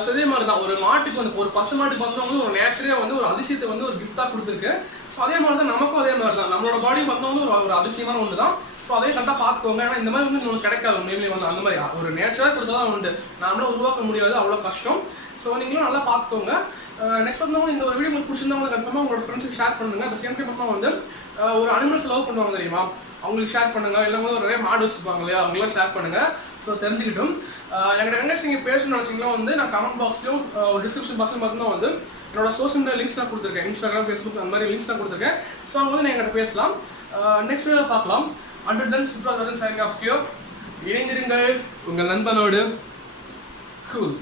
ஸோ இதே மாதிரி தான் ஒரு மாட்டுக்கு வந்து ஒரு பசு மாட்டுக்கு பார்த்தோம்னா வந்து ஒரு நேச்சரே வந்து ஒரு அதிசயத்தை வந்து ஒரு கிஃப்டாக கொடுத்துருக்கு. ஸோ அதே மாதிரி தான் நமக்கும் அதே மாதிரி தான் நம்மளோட பாடி பார்த்தோம்னா வந்து ஒரு அதிசயமான ஒன்று தான். ஸோ அதே கரெக்டாக பார்த்துக்கோங்க. ஏன்னா இந்த மாதிரி வந்து உங்களுக்கு கிடைக்காது உண்மையிலே வந்து அந்த மாதிரி ஒரு நேச்சராக கொடுத்தா தான் உண்டு, நாமளும் உருவாக்க முடியாது, அவ்வளோ கஷ்டம். ஸோ நீங்களும் நல்லா பார்த்துக்கோங்க. நெக்ஸ்ட் வந்து இந்த ஒரு வீடியோ உங்களுக்கு பிடிச்சிருந்தா வந்து கன்ஃபார்மாக உங்களோட ஃப்ரெண்ட்ஸுக்கு ஷேர் பண்ணுங்க. அந்த சேம் டைம் பார்த்தா வந்து ஒரு அனிமல்ஸ் லவ் பண்ணுவாங்க தெரியுமா, அவங்களுக்கு ஷேர் பண்ணுங்க. இல்லை வந்து நிறைய மாடு வச்சுருப்பாங்க இல்லையா, அவங்களாம் ஷேர் பண்ணுங்க. ஸோ தெரிஞ்சுக்கிட்டும் என்கிட்ட வெங்கடேஷ் நீங்கள் பேசணும்னு நினச்சிங்களா வந்து நான் கமெண்ட் பாக்ஸ்லையும் டிஸ்கிரிப்ஷன் பாக்ஸ்லையும் பார்த்தீங்கன்னா வந்து என்னோட சோஷியல் மீடியா லிங்க்ஸ் தான் கொடுத்துருக்கேன், இன்ஸ்டாகிராம், ஃபேஸ்புக் அந்த மாதிரி லிங்க்ஸ் தான் கொடுத்துருக்கேன். ஸோ அவங்க வந்து என்கிட்ட பேசலாம். நெக்ஸ்ட் வீடியோவில் பார்க்கலாம். Under then Subra signing off here. இணைந்திருங்கள் உங்கள் நண்பனோடு. கூல்.